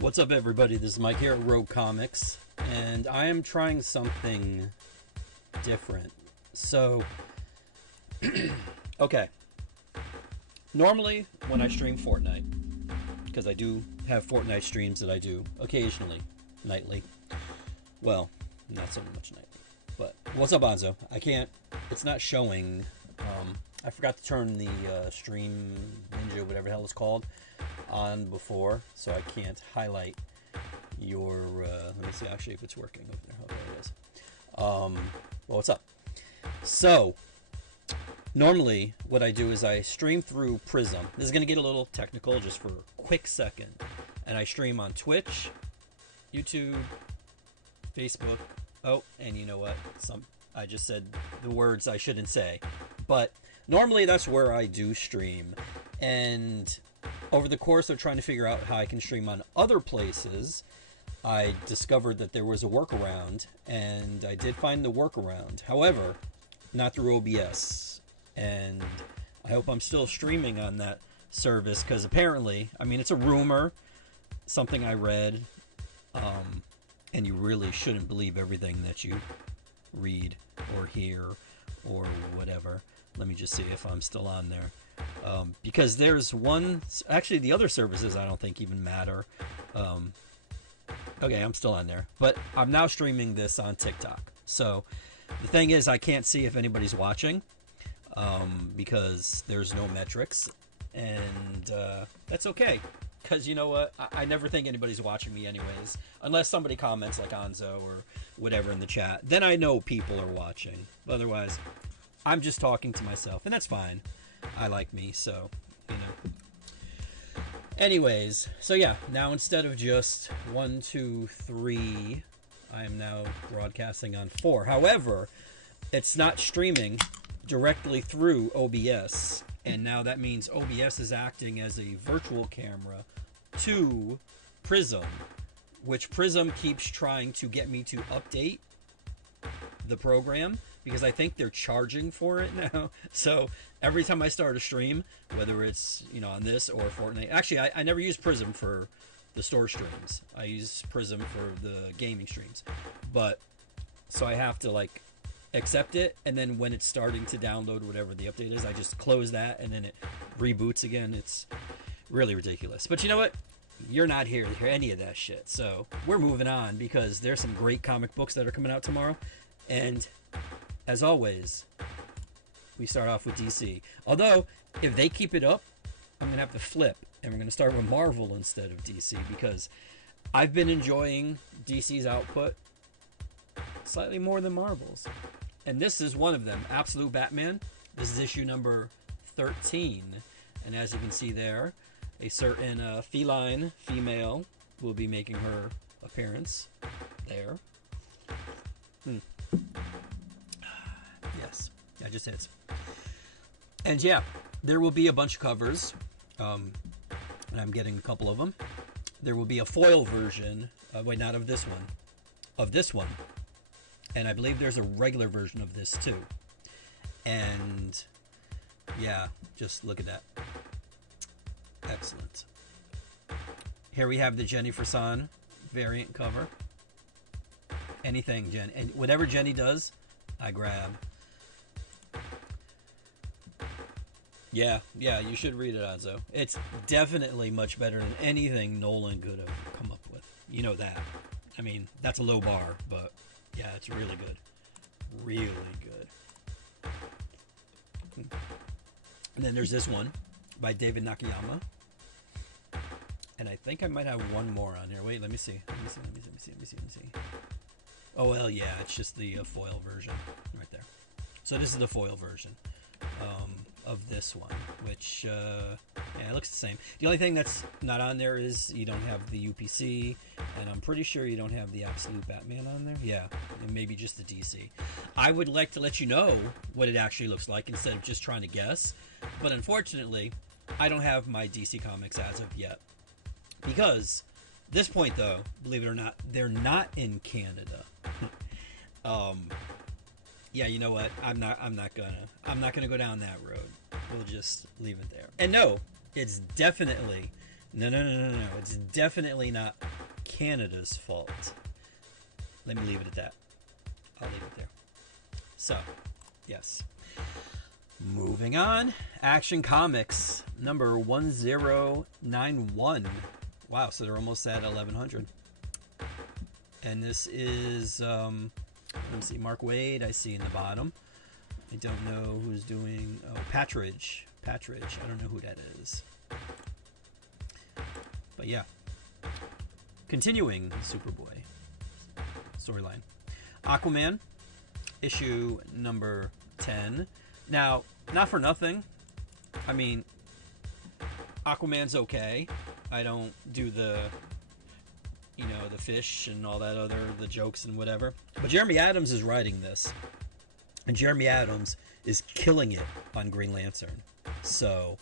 What's up, everybody? This is Mike here at Rogue Comics, and I am trying something different. So, okay. Normally, when I stream Fortnite, because I do have Fortnite streams that I do occasionally, nightly. Well, not so much nightly. But, what's up, Bonzo? It's not showing. I forgot to turn the stream ninja, whatever the hell it's called, on before, so I can't highlight your let me see actually if it's working over there. Okay, it is. Well, what's up? So normally what I do is I stream through Prism. This is going to get a little technical just for a quick second, and I stream on Twitch, YouTube, Facebook. Oh, and you know what, I just said the words I shouldn't say, but normally that's where I do stream. And over the course of trying to figure out how I can stream on other places, I discovered that there was a workaround, and I did find the workaround. However, not through OBS, and I hope I'm still streaming on that service, because apparently, I mean, it's a rumor, something I read, and you really shouldn't believe everything that you read or hear or whatever. Let me just see if I'm still on there. Because there's one, actually the other services I don't think even matter. Okay, I'm still on there, but I'm now streaming this on TikTok. So the thing is, I can't see if anybody's watching, because there's no metrics, and that's okay, because you know what, I never think anybody's watching me anyways, unless somebody comments like Anzo or whatever in the chat. Then I know people are watching. Otherwise, I'm just talking to myself, and that's fine. I like me, so, you know. Anyways, so yeah, now instead of just 1, 2, 3, I am now broadcasting on 4. However, it's not streaming directly through OBS, and now that means OBS is acting as a virtual camera to Prism, which Prism keeps trying to get me to update the program, because I think they're charging for it now. So every time I start a stream, whether it's, you know, on this or Fortnite, actually I never use Prism for the store streams. I use Prism for the gaming streams. But so I have to like accept it, and then when it's starting to download whatever the update is, I just close that, and then it reboots again. It's really ridiculous. But you know what? You're not here to hear any of that shit. So we're moving on, because there's some great comic books that are coming out tomorrow. And as always, we start off with DC. Although, if they keep it up, I'm going to have to flip, and we're going to start with Marvel instead of DC, because I've been enjoying DC's output slightly more than Marvel's. And this is one of them, Absolute Batman. This is issue number 13. And as you can see there, a certain feline female will be making her appearance there. Yes, that just hits. And yeah, there will be a bunch of covers, and I'm getting a couple of them. There will be a foil version, wait, not of this one, of this one. And I believe there's a regular version of this too. And yeah, just look at that. Excellent. Here we have the Jenny Frison variant cover. Anything, Jen, and whatever Jenny does, I grab. Yeah, you should read it, Anzo. It's definitely much better than anything Nolan could have come up with. You know that. I mean, that's a low bar, but yeah, it's really good. Really good. And then there's this one by David Nakayama. And I think I might have one more on here. Wait, let me see. Let me see. Oh, well, yeah, it's just the foil version right there. So this is the foil version of this one, which, yeah, it looks the same. The only thing that's not on there is you don't have the UPC, and I'm pretty sure you don't have the Absolute Batman on there. Yeah, and maybe just the DC. I would like to let you know what it actually looks like instead of just trying to guess, but unfortunately, I don't have my DC Comics as of yet. Because this point, though, believe it or not, they're not in Canada. Yeah, you know what? I'm not gonna go down that road. We'll just leave it there. And no, it's definitely no. It's definitely not Canada's fault. Let me leave it at that. I'll leave it there. So, yes. Moving on. Action Comics number 1091. Wow, so they're almost at 1100. And this is, let me see, Mark Waid, I see in the bottom. I don't know who's doing, oh, Patridge. I don't know who that is. But yeah. Continuing Superboy storyline. Aquaman, issue number 10. Now, not for nothing. I mean, Aquaman's okay. I don't do the, you know, the fish and all that other, the jokes and whatever. But Jeremy Adams is writing this. And Jeremy Adams is killing it on Green Lantern. So,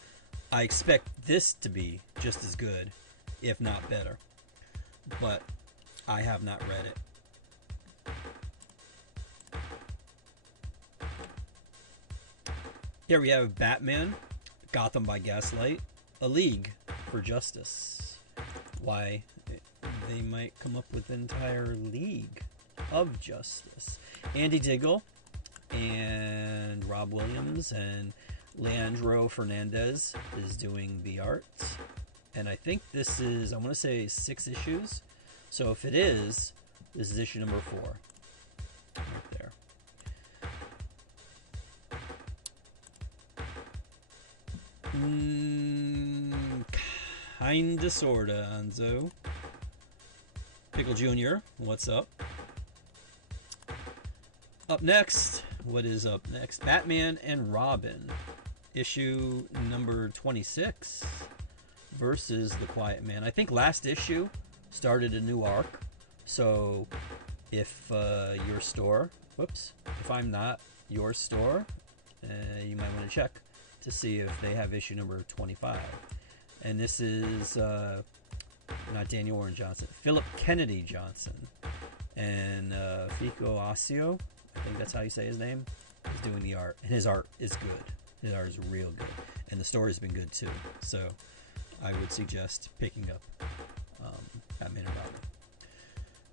I expect this to be just as good, if not better. But I have not read it. Here we have Batman, Gotham by Gaslight, A League for Justice. Why, they might come up with an entire League of Justice. Andy Diggle and Rob Williams and Leandro Fernandez is doing the art. And I think this is, I want to say 6 issues. So if it is, this is issue number 4. Right there. Kinda, sorta, Anzo. Pickle Jr., what's up? Up next, what is up next? Batman and Robin, issue number 26 versus The Quiet Man. I think last issue started a new arc, so if your store, whoops, if I'm not your store, you might want to check to see if they have issue number 25. And this is not Daniel Warren Johnson, Philip Kennedy Johnson, and Fico Asio, I think that's how you say his name, is doing the art. And his art is good. His art is real good. And the story's been good too. So I would suggest picking up Batman and Robin.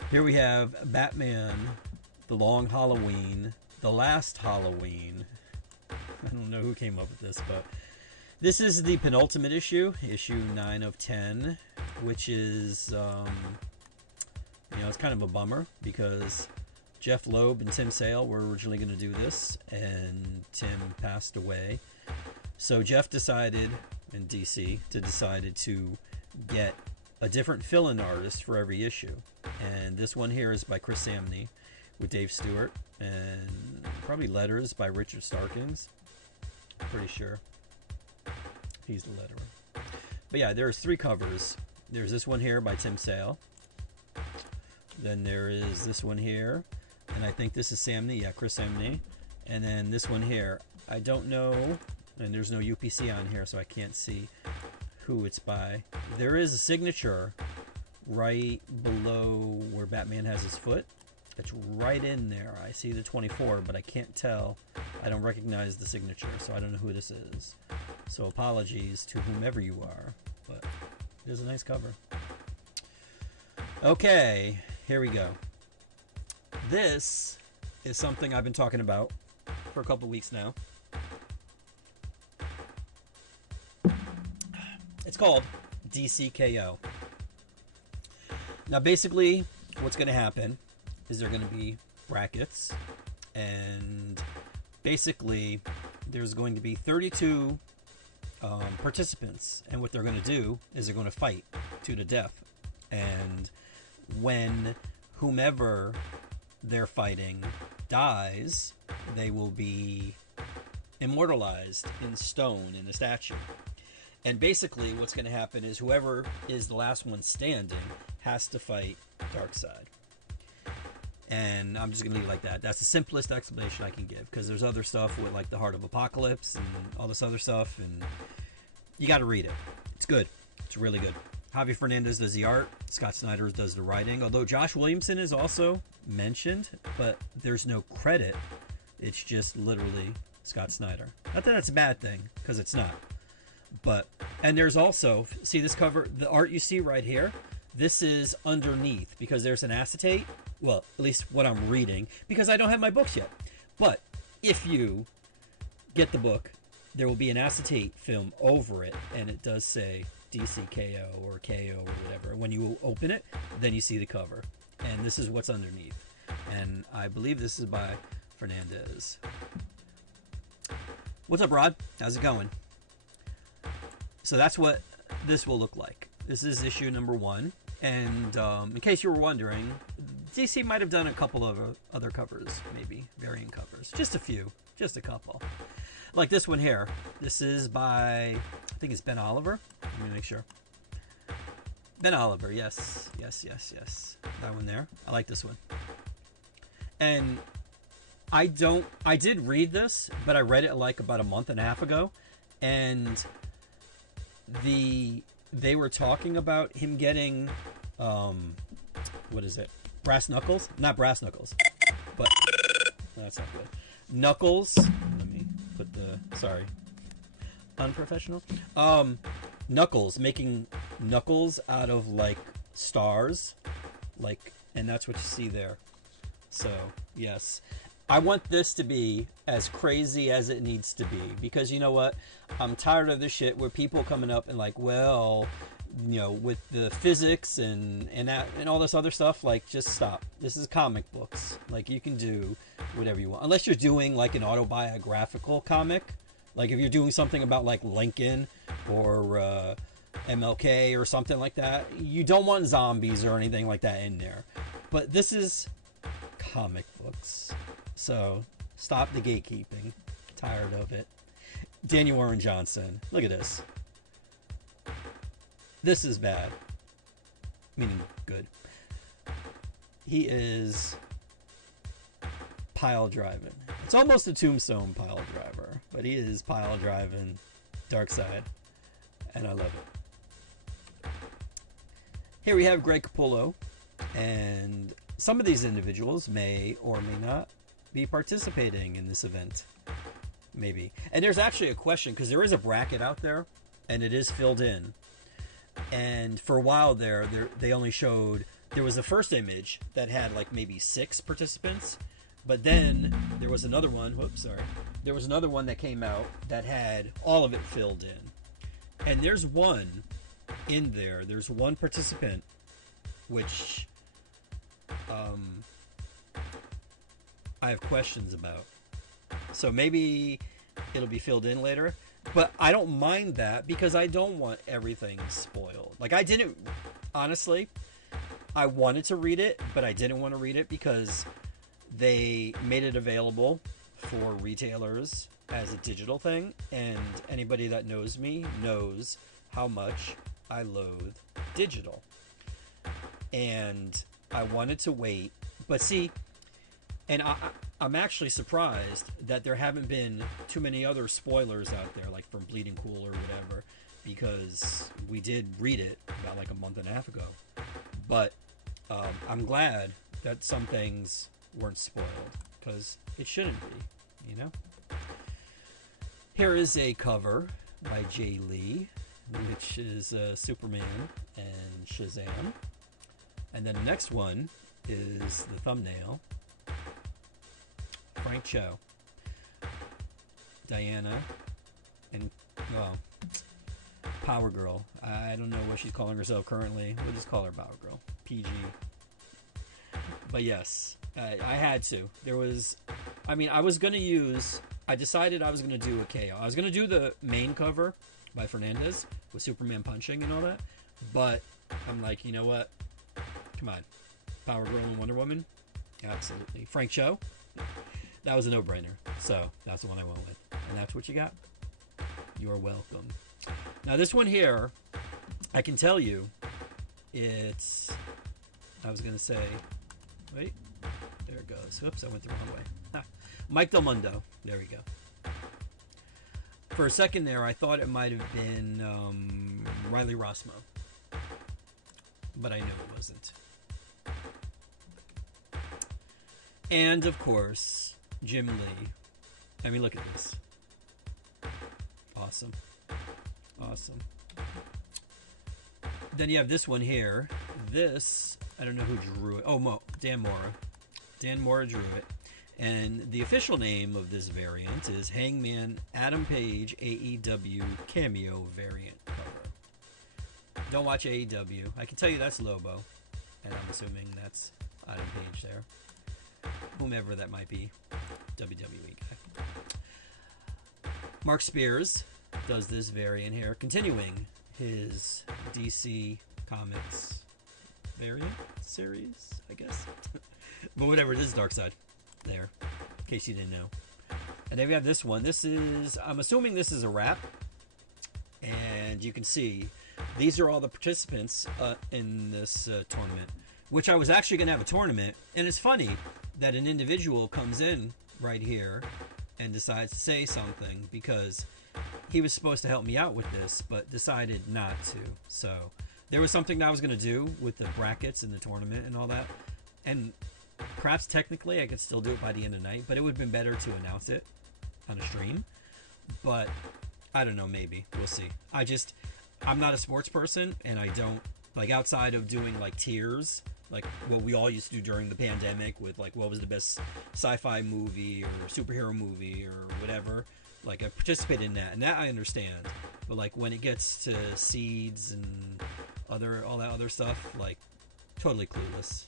Here we have Batman, The Long Halloween, The Last Halloween. I don't know who came up with this, but this is the penultimate issue, issue 9 of 10, which is, you know, it's kind of a bummer because Jeff Loeb and Tim Sale were originally going to do this, and Tim passed away. So Jeff decided, and DC, decided to get a different fill-in artist for every issue. And this one here is by Chris Samney with Dave Stewart, and probably letters by Richard Starkings. Pretty sure he's the letterer. But yeah, there's 3 covers. There's this one here by Tim Sale. Then there is this one here, and I think this is Samney, yeah, Chris Samney. And then this one here, I don't know, and there's no UPC on here, so I can't see who it's by. There is a signature right below where Batman has his foot. It's right in there. I see the 24, but I can't tell. I don't recognize the signature, so I don't know who this is. So apologies to whomever you are, but it is a nice cover. Okay, here we go. This is something I've been talking about for a couple weeks now. It's called DCKO. Now basically what's going to happen is there are going to be brackets, and basically there's going to be 32 participants, and what they're going to do is they're going to fight to the death, and when whomever they're fighting dies, they will be immortalized in stone in the statue. And basically what's going to happen is whoever is the last one standing has to fight Darkseid. And I'm just going to leave it like that. That's the simplest explanation I can give, because there's other stuff with like the Heart of Apocalypse and all this other stuff, and you got to read it. It's good. It's really good. Javi Fernandez does the art. Scott Snyder does the writing, although Josh Williamson is also mentioned, but there's no credit. It's just literally Scott Snyder. Not that that's a bad thing, because it's not. But, and there's also, see this cover, the art you see right here, This is underneath because there's an acetate. Well, at least what I'm reading, because I don't have my books yet. But if you get the book, there will be an acetate film over it, and it does say DCKO or KO or whatever. When you open it, then you see the cover. And this is what's underneath. And I believe this is by Fernandez. What's up, Rod? How's it going? So that's what this will look like. This is issue number 1. And in case you were wondering, DC might have done a couple of other covers, maybe variant covers. Just a few, just a couple. Like this one here. This is by, I think it's Ben Oliver. Let me make sure. Ben Oliver, yes. That one there. I like this one. And I did read this, but I read it like about a month and a half ago. And they were talking about him getting, what is it? Brass knuckles? Not brass knuckles, but that's not good. Knuckles. Let me put the, sorry. Unprofessional. Knuckles, making knuckles out of like stars, like, and that's what you see there. So yes, I want this to be as crazy as it needs to be, because you know what, I'm tired of this shit where people coming up and like, well, you know, with the physics and all this other stuff, like, just stop. This is comic books. Like, you can do whatever you want, unless you're doing like an autobiographical comic. Like if you're doing something about like Lincoln or MLK or something like that, you don't want zombies or anything like that in there. But this is comic books, so stop the gatekeeping. Tired of it. Daniel Warren Johnson, look at this. This is bad, meaning good. He is pile driving. It's almost a Tombstone pile driver, but he is pile driving Dark Side, and I love it. Here we have Greg Capullo, and some of these individuals may or may not be participating in this event. Maybe. And there's actually a question, because there is a bracket out there, and it is filled in. And for a while there they only showed, there was the first image that had like maybe 6 participants, but then there was another one, there was another one that came out that had all of it filled in. And there's one in there, there's one participant which I have questions about. So maybe it'll be filled in later. But I don't mind that, because I don't want everything spoiled. Like, I didn't, honestly, I wanted to read it, but I didn't want to read it because they made it available for retailers as a digital thing. And anybody that knows me knows how much I loathe digital. And I wanted to wait. But see, and I'm actually surprised that there haven't been too many other spoilers out there, like from Bleeding Cool or whatever, because we did read it about like a month and a half ago. But I'm glad that some things weren't spoiled, because it shouldn't be, you know? Here is a cover by Jay Lee, which is Superman and Shazam. And then the next one is the thumbnail. Frank Cho, Diana, and, well, Power Girl. I don't know what she's calling herself currently. We'll just call her Power Girl. PG. But yes, I had to. There was, I mean, I was going to use, I decided I was going to do a KO. I was going to do the main cover by Fernandez with Superman punching and all that. But I'm like, you know what? Come on. Power Girl and Wonder Woman? Absolutely. Frank Cho? That was a no-brainer, so that's the one I went with. And that's what you got. You're welcome. Now this one here, I can tell you, it's, I was going to say, wait, there it goes. Oops, I went the wrong way. Ah, Mike Del Mundo. There we go. For a second there, I thought it might have been Riley Rossmo, but I knew it wasn't. And, of course, Jim Lee. I mean, look at this. Awesome. Awesome. Then you have this one here. This, I don't know who drew it. Oh, Dan Mora. Dan Mora drew it. And the official name of this variant is Hangman Adam Page AEW Cameo Variant cover. Don't watch AEW. I can tell you that's Lobo. And I'm assuming that's Adam Page there. Whomever that might be. WWE guy. Mark Spears does this variant here, continuing his DC Comics variant series, I guess. But whatever, this is Darkseid there, in case you didn't know. And then we have this one. This is, I'm assuming this is a wrap. And you can see, these are all the participants in this tournament, which I was actually going to have a tournament. And it's funny that an individual comes in right here and decides to say something, because he was supposed to help me out with this, but decided not to. So there was something that I was going to do with the brackets in the tournament and all that. And perhaps technically I could still do it by the end of the night, but it would have been better to announce it on a stream. But I don't know, maybe. We'll see. I'm not a sports person, and I don't, like, outside of doing, like, tiers, like what we all used to do during the pandemic with, like, what was the best sci-fi movie or superhero movie or whatever. Like, I participated in that, and that I understand. But, like, when it gets to seeds and all that other stuff, like, totally clueless.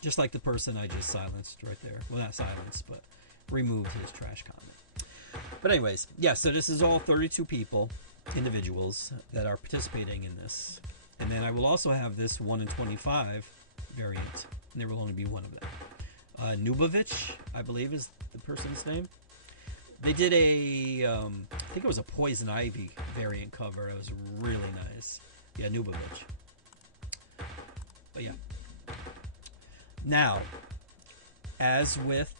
Just like the person I just silenced right there. Well, not silenced, but removed his trash comment. But anyways, yeah, so this is all 32 people, individuals, that are participating in this. And then I will also have this 1 in 25 variant, and there will only be one of them. Nubovich, I believe, is the person's name. They did I think it was a Poison Ivy variant cover. It was really nice. Yeah, Nubovich. But yeah. Now, as with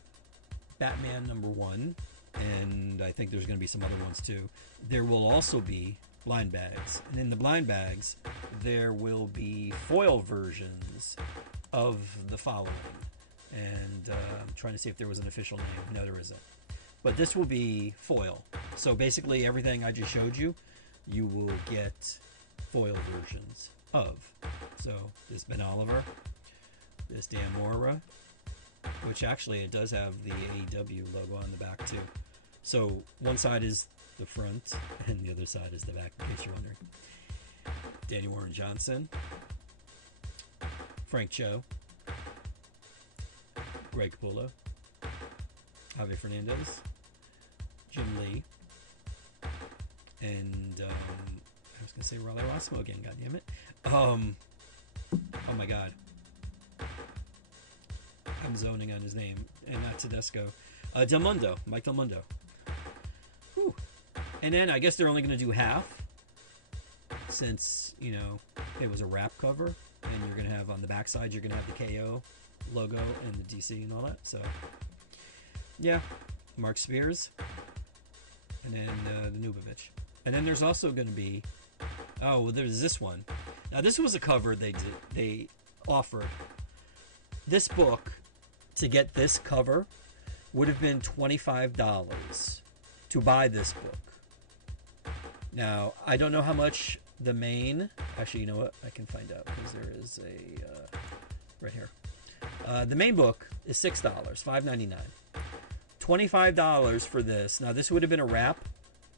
Batman #1, and I think there's going to be some other ones too, there will also be blind bags. And in the blind bags, there will be foil versions of the following. And I'm trying to see if there was an official name. No, there isn't. But this will be foil. So basically everything I just showed you, you will get foil versions of. So this Ben Oliver, this Dan Mora, which actually it does have the AEW logo on the back too. So one side is the front and the other side is the back, in case you're wondering. Danny Warren Johnson, Frank Cho, Greg Capullo, Javi Fernandez, Jim Lee, and I was gonna say Raleigh Rossmo again, goddammit. Oh my god. I'm zoning on his name, and not Tedesco. Del Mundo, Mike Del Mundo. Whew. And then I guess they're only gonna do half, since, you know, it was a wrap cover, and you're gonna have on the backside, you're gonna have the KO logo and the DC and all that. So yeah, Mark Spears, and then the Nubovich. And then there's also going to be, there's this one. Now this was a cover they offered. This book, to get this cover, would have been $25 to buy this book. Now I don't know how much the main. Actually, you know what? I can find out, because there is a right here. The main book is $6, $5.99. $25 for this. Now this would have been a wrap,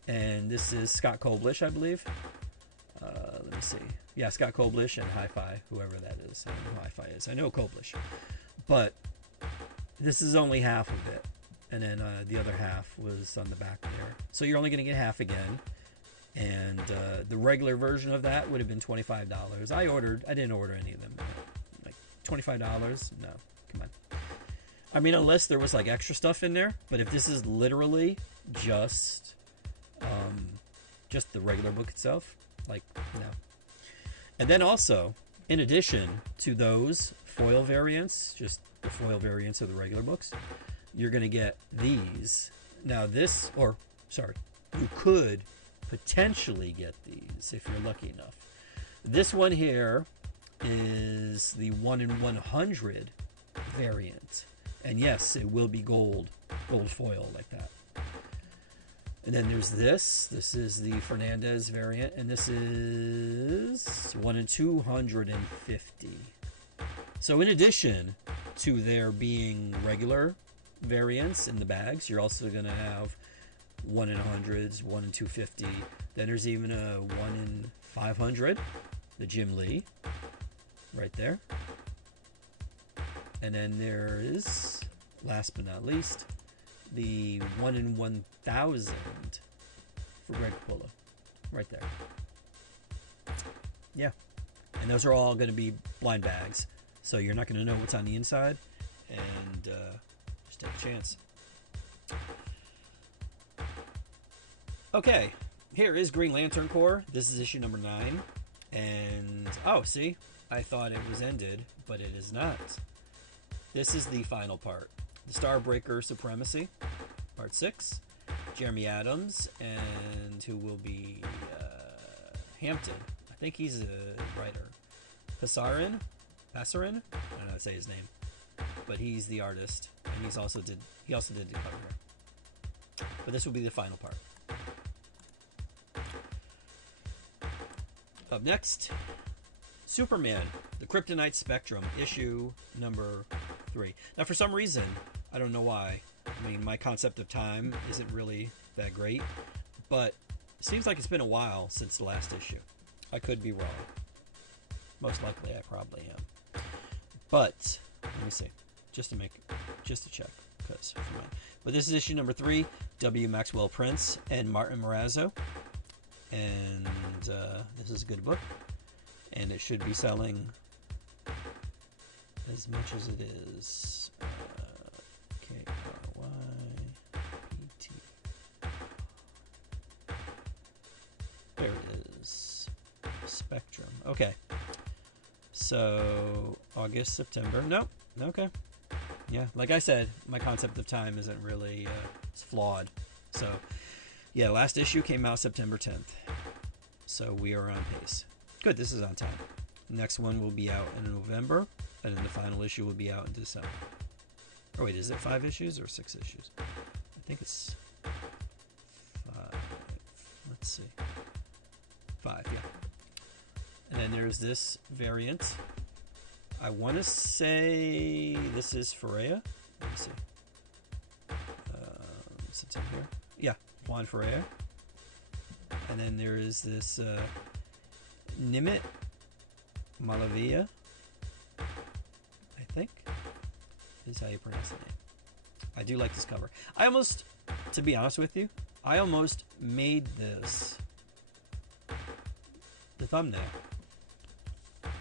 and this is Scott Koblish, I believe. Let me see. Yeah, Scott Koblish and Hi-Fi, whoever that is. I don't know who Hi-Fi is. I know Koblish, but this is only half of it, and then the other half was on the back there. So you're only going to get half again, and the regular version of that would have been $25. I didn't order any of them. Like $25? No, come on. I mean, unless there was like extra stuff in there, but if this is literally just the regular book itself, like, no. And then also, in addition to those foil variants, just the foil variants of the regular books, you're going to get these. Now this, you could potentially get these if you're lucky enough. This one here is the 1 in 100 variant. And yes, it will be gold foil like that. And then there's this. This is the Fernandez variant, and this is 1 in 250. So in addition to there being regular variants in the bags, you're also going to have 1 in 100s, 1 in 250. Then there's even a 1 in 500, the Jim Lee, right there. And then there is, last but not least, the 1 in 1,000 for Greg Capullo, right there. Yeah, and those are all going to be blind bags, so you're not going to know what's on the inside, and just take a chance. Okay, here is Green Lantern Corps. This is issue number 9, and oh, see, I thought it was ended, but it is not. This is the final part. The Starbreaker Supremacy, Part 6. Jeremy Adams, and who will be Hampton. I think he's a writer. Passarin? I don't know how to say his name. But he's the artist, and he also did the cover here. But this will be the final part. Up next, Superman, the Kryptonite Spectrum, issue number 3. Now, for some reason, I don't know why. I mean, my concept of time isn't really that great, but it seems like it's been a while since the last issue. I could be wrong. Most likely, I probably am. But let me see, just to check, because for mine. But this is issue number 3. W. Maxwell Prince and Martin Morazzo, and this is a good book, and it should be selling as much as it is. K-R-Y-P-T. There it is. Spectrum. Okay. So, August, September. Nope. Okay. Yeah, like I said, my concept of time isn't really, it's flawed. So, yeah, last issue came out September 10th. So, we are on pace. Good, this is on time. Next one will be out in November, and then the final issue will be out in December. Oh, wait, is it 5 issues or 6 issues? I think it's 5. Let's see. 5, yeah. And then there's this variant. I want to say this is Ferreira. Let me see. Since I'm here. Yeah, Juan Ferreira. And then there is this Nimit Malavia, I think is how you pronounce the name. I do like this cover. I almost, to be honest with you, I almost made this the thumbnail,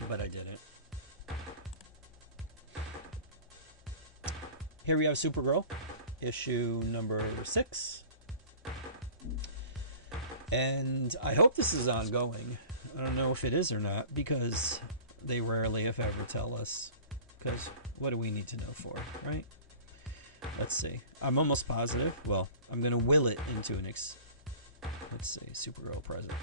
but I didn't. Here we have Supergirl, issue number 6. And I hope this is ongoing. I don't know if it is or not, because they rarely, if ever, tell us. Because what do we need to know for, right? Let's see. I'm almost positive. Well, I'm going to will it into an let's see, Supergirl present.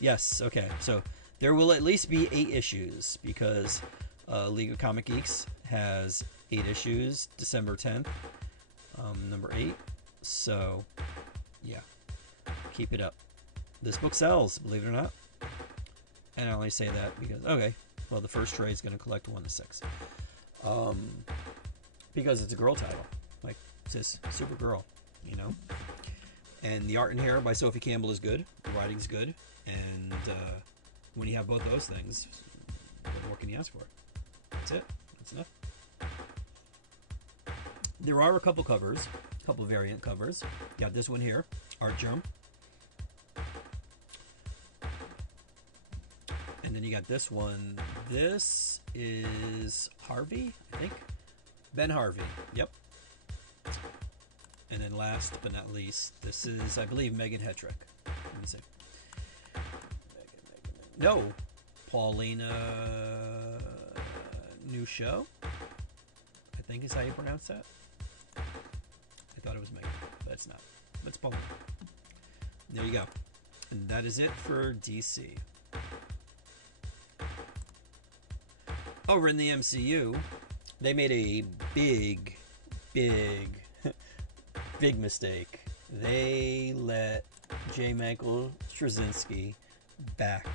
Yes, okay. So there will at least be 8 issues, because League of Comic Geeks has 8 issues, December 10th, number 8. So, yeah, keep it up. This book sells, believe it or not. And I only say that because, okay, well, the first trade is going to collect 1 to 6. Because it's a girl title. Like, it says Supergirl, you know? And the art in here by Sophie Campbell is good. The writing's good. And when you have both those things, what more can you ask for? That's it. That's enough. There are a couple covers, a couple variant covers. Got this one here, Art Germ. And then you got this one. This is Harvey, I think. Ben Harvey. Yep. And then last but not least, this is, I believe, Megan Hetrick. Let me see. No. Paulina New Show, I think is how you pronounce that. I thought it was Megan, but it's not. It's Paulina. There you go. And that is it for DC. Over in the MCU, they made a big mistake they let J. Michael Straczynski back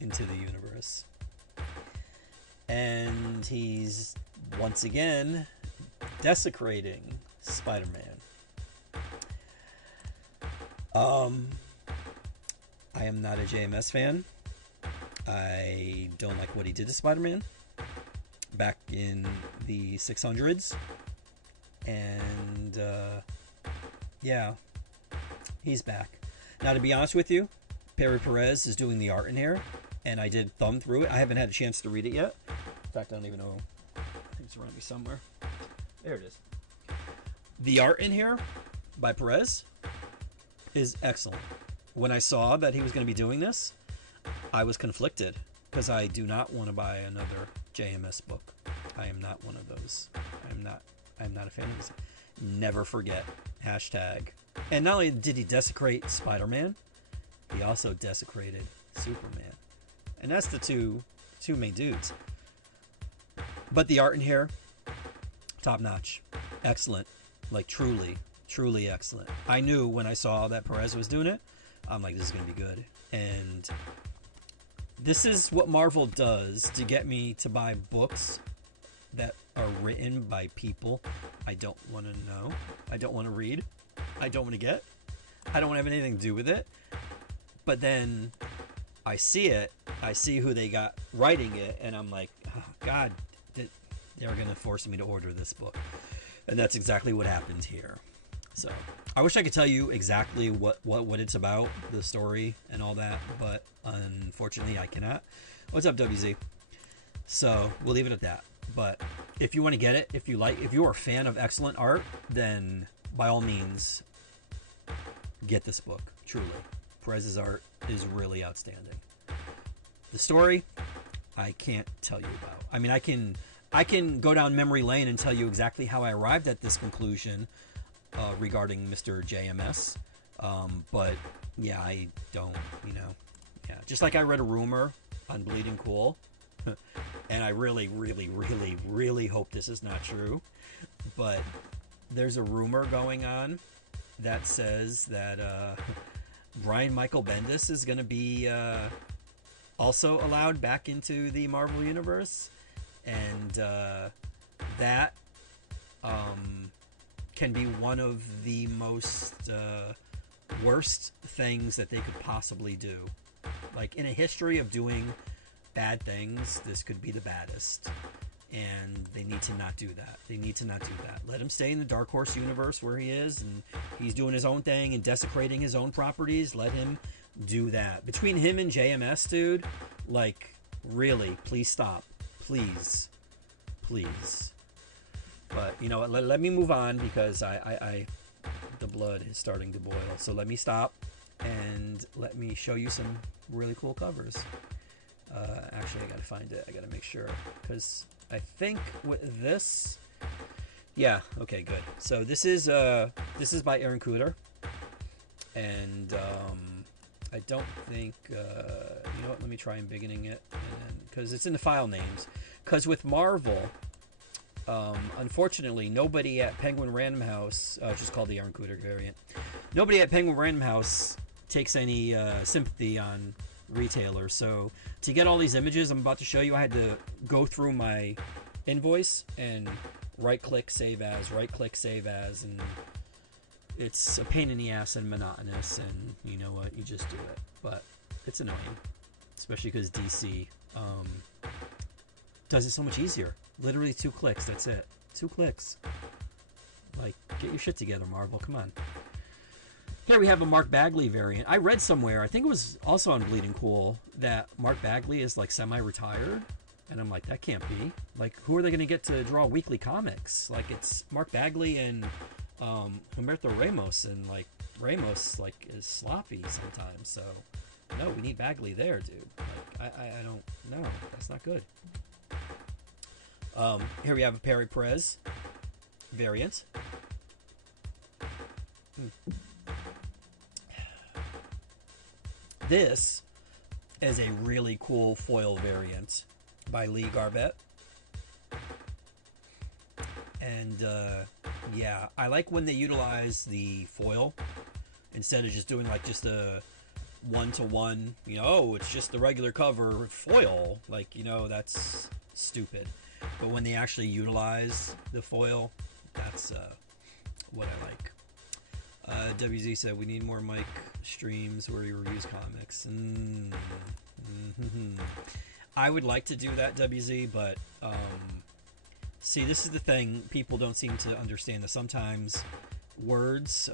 into the universe. And he's once again desecrating Spider-Man. I am not a JMS fan. I don't like what he did to Spider-Man back in the 600s. And yeah, he's back. Now, to be honest with you, Perry Perez is doing the art in here, and I did thumb through it. I haven't had a chance to read it yet. In fact, I don't even know. I think it's around me somewhere. There it is. The art in here by Perez is excellent. When I saw that he was going to be doing this, I was conflicted because I do not want to buy another JMS book. I am not one of those. I'm not a fan of this. Never forget. Hashtag. And not only did he desecrate Spider-Man, he also desecrated Superman. And that's the two main dudes. But the art in here, top notch. Excellent. Like truly excellent. I knew when I saw that Perez was doing it, I'm like, this is going to be good. And this is what Marvel does to get me to buy books that are written by people I don't want to know. I don't want to read. I don't want to get. I don't want to have anything to do with it. But then I see it. I see who they got writing it. And I'm like, oh, God, they're going to force me to order this book. And that's exactly what happened here. So I wish I could tell you exactly what it's about, the story and all that, but unfortunately I cannot. What's up, WZ? So we'll leave it at that. But if you want to get it, if you are a fan of excellent art, then by all means get this book. Truly, Perez's art is really outstanding. The story, I can't tell you about. I mean, I can go down memory lane and tell you exactly how I arrived at this conclusion regarding Mr. JMS. But yeah, I don't, yeah. Just like I read a rumor on Bleeding Cool, and I really, really, really, really hope this is not true, but there's a rumor going on that says that Brian Michael Bendis is going to be also allowed back into the Marvel Universe, and that can be one of the most worst things that they could possibly do. Like, in a history of doing bad things, this could be the baddest. And they need to not do that. They need to not do that. Let him stay in the Dark Horse universe where he is, and he's doing his own thing and desecrating his own properties. Let him do that. Between him and JMS, dude, like, really, please stop. Please. Please. But you know what? Let me move on, because the blood is starting to boil. So let me stop and let me show you some really cool covers. Actually, I gotta find it. I gotta make sure, because I think with this, yeah, okay, good. So this is by Aaron Kuder, and I don't think you know what? Let me try embiggening it, because it's in the file names. Because with Marvel, unfortunately, nobody at Penguin Random House, which is called the Aaron Kuder variant, nobody at Penguin Random House takes any sympathy on retailers. So to get all these images I'm about to show you, I had to go through my invoice and right-click save as, and it's a pain in the ass and monotonous, and you know what? You just do it. But it's annoying, especially because DC does it so much easier. Literally 2 clicks, that's it. 2 clicks. Like, get your shit together, Marvel. Come on. Here we have a Mark Bagley variant. I read somewhere, I think it was also on Bleeding Cool, that Mark Bagley is like semi-retired. And I'm like, that can't be. Like, who are they going to get to draw weekly comics? Like, it's Mark Bagley and Humberto Ramos. And, like, Ramos, like, is sloppy sometimes. So, no, we need Bagley there, dude. Like, I don't know. That's not good. Here we have a Perry Perez variant. This is a really cool foil variant by Lee Garbett. And Yeah, I like when they utilize the foil instead of just doing like just a one to one. You know, oh, it's just the regular cover foil. Like, you know, that's stupid. But when they actually utilize the foil, that's what I like. WZ said we need more Mike streams where he reviews comics. Mm-hmm. I would like to do that, WZ, but see, this is the thing people don't seem to understand, that sometimes words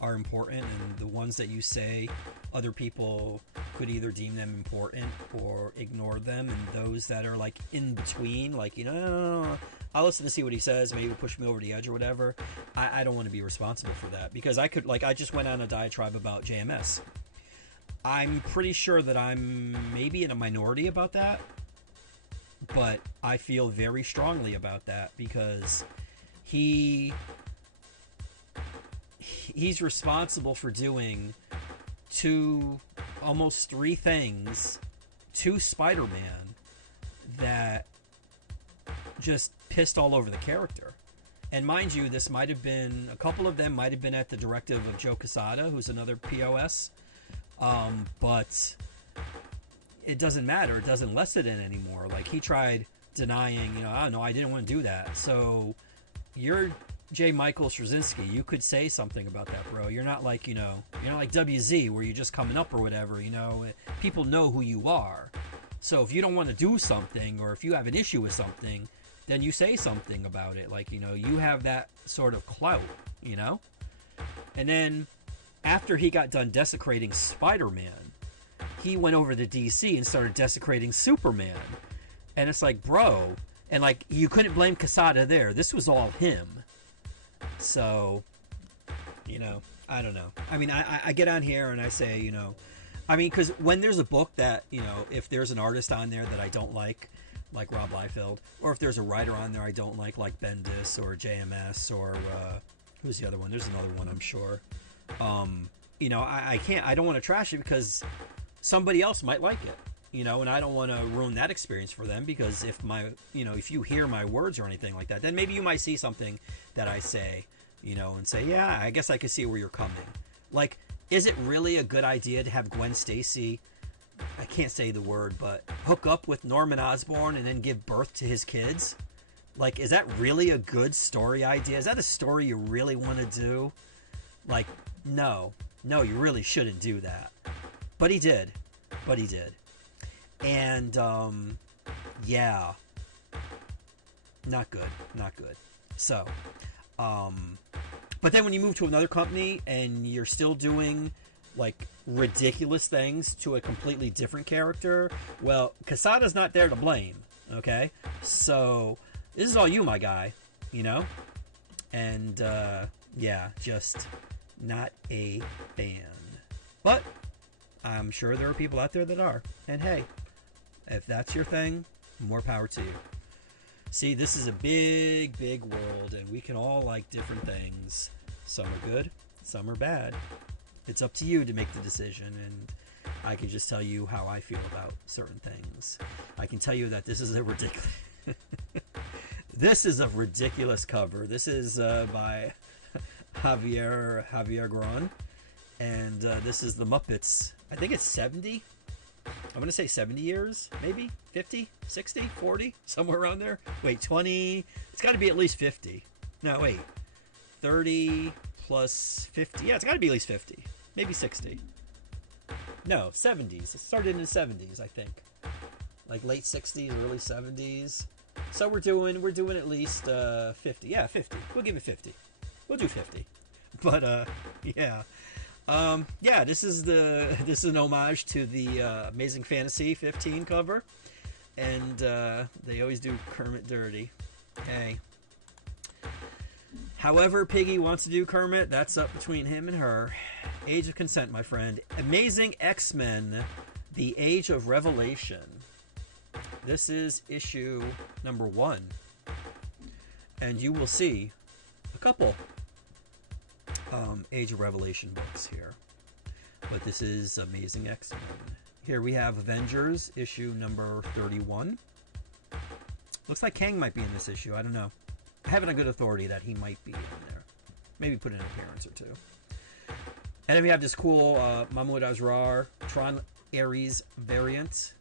are important, and the ones that you say, other people could either deem them important or ignore them, and those that are like in between, like, you know, I'll listen to see what he says, maybe push me over the edge or whatever. I don't want to be responsible for that, because I could, like, I just went on a diatribe about JMS. I'm pretty sure that I'm maybe in a minority about that, but I feel very strongly about that, because he's responsible for doing almost three things to Spider-Man that just pissed all over the character. And mind you, this might have been, a couple of them might have been at the directive of Joe Quesada, who's another POS, but it doesn't matter. It doesn't lessen it anymore. Like, he tried denying, you know, oh no, I didn't want to do that. So you're J. Michael Straczynski. You could say something about that, bro. You're not like, you know, you're not like WZ where you're just coming up or whatever, you know. People know who you are. So if you don't want to do something, or if you have an issue with something, then you say something about it. Like, you know, you have that sort of clout, you know? And then after he got done desecrating Spider-Man, he went over to DC and started desecrating Superman. And it's like, bro, and like, you couldn't blame Quesada there. This was all him. So, you know, I don't know. I mean, I get on here and I say, you know, I mean, because when there's a book that, you know, if there's an artist on there that I don't like Rob Liefeld, or if there's a writer on there I don't like Bendis or JMS, or who's the other one? There's another one, I'm sure. You know, I don't want to trash it because somebody else might like it, you know, and I don't want to ruin that experience for them, because if if you hear my words or anything like that, then maybe you might see something that I say, you know, and say, yeah, I guess I can see where you're coming. Like, is it really a good idea to have Gwen Stacy, I can't say the word, but hook up with Norman Osborn and then give birth to his kids? Like, is that really a good story idea? Is that a story you really want to do? Like, no, you really shouldn't do that. But he did. And, yeah. Not good. So, but then when you move to another company and you're still doing, like, ridiculous things to a completely different character, well, Quesada's not there to blame, okay? So, this is all you, my guy, you know? And, yeah, just not a fan. But I'm sure there are people out there that are. And hey, if that's your thing, more power to you. See, this is a big, big world, and we can all like different things. Some are good, some are bad. It's up to you to make the decision, and I can just tell you how I feel about certain things. I can tell you that this is a ridiculous this is a ridiculous cover. This is by Javier Gran, and this is the Muppets. I think it's 70. I'm going to say 70 years, maybe 50, 60, 40, somewhere around there. Wait, 20. It's got to be at least 50. No, wait. 30 plus 50. Yeah, it's got to be at least 50. Maybe 60. No, 70s. It started in the 70s, I think. Like late 60s, early 70s. So we're doing at least 50. Yeah, 50. We'll give it 50. We'll do 50. But yeah. Yeah, this is an homage to the Amazing Fantasy 15 cover, and they always do Kermit dirty. Hey, however Piggy wants to do Kermit, that's up between him and her. Age of Consent, my friend. Amazing X-Men: The Age of Revelation. This is issue number 1, and you will see a couple Age of Revelation books here, but this is Amazing X-Men. Here we have Avengers issue number 31. Looks like Kang might be in this issue. I don't know. I have it on good authority that he might be in there. Maybe put in an appearance or two. And then we have this cool Mahmoud Asrar Tron Ares variant.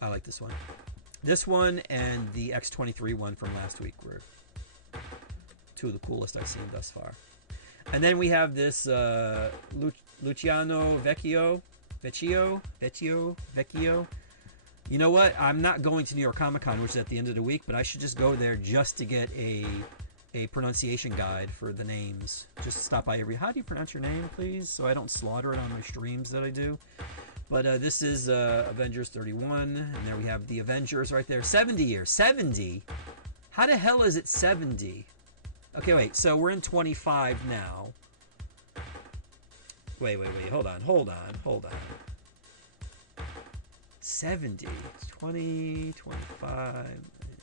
I like this one. This one and the X23 one from last week were two of the coolest I've seen thus far. And then we have this Luciano Vecchio. You know what? I'm not going to New York Comic Con, which is at the end of the week, but I should just go there just to get a pronunciation guide for the names. Just stop by every... How do you pronounce your name, please? So I don't slaughter it on my streams that I do. But this is Avengers 31, and there we have the Avengers right there. 70 years. 70? How the hell is it 70? Okay, wait. So we're in 25 now. Wait. Hold on. 70. 20, 25,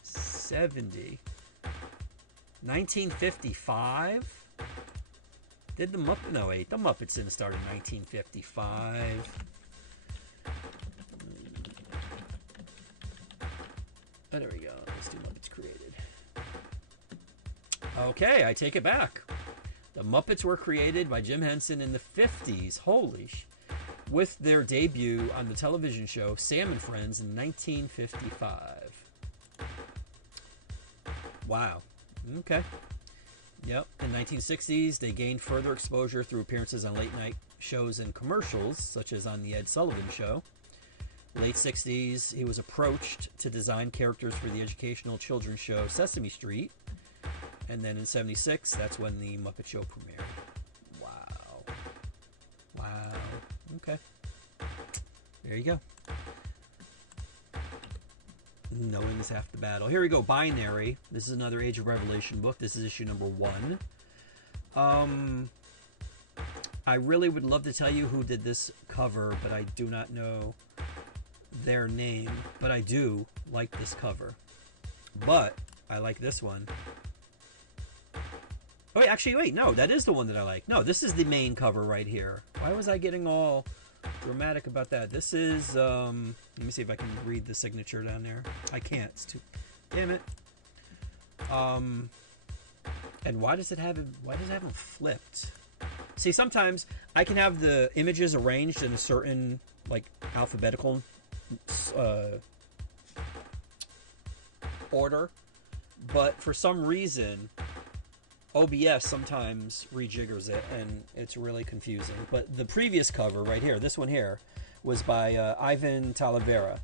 70. 1955? Did the Muppets... No, wait. The Muppets didn't start in 1955. Oh, there we go. Let's do Muppets created. Okay, I take it back. The Muppets were created by Jim Henson in the 50s. Holy sh... With their debut on the television show Sam and Friends in 1955. Wow. Okay. Yep. In the 1960s, they gained further exposure through appearances on late-night shows and commercials, such as on The Ed Sullivan Show. Late 60s, he was approached to design characters for the educational children's show Sesame Street. And then in 76, that's when the Muppet Show premiered. Wow. Okay. There you go. Knowing is half the battle. Here we go. Binary. This is another Age of Revelation book. This is issue number 1. I really would love to tell you who did this cover, but I do not know their name. But I do like this cover. But I like this one. Oh, actually, wait. No, that is the one that I like. No, this is the main cover right here. Why was I getting all dramatic about that? This is, let me see if I can read the signature down there. I can't. It's too... Damn it. And why does it have him flipped? See, sometimes I can have the images arranged in a certain, like, alphabetical order, but for some reason OBS sometimes rejiggers it and it's really confusing. But the previous cover right here, this one here, was by Ivan Talavera,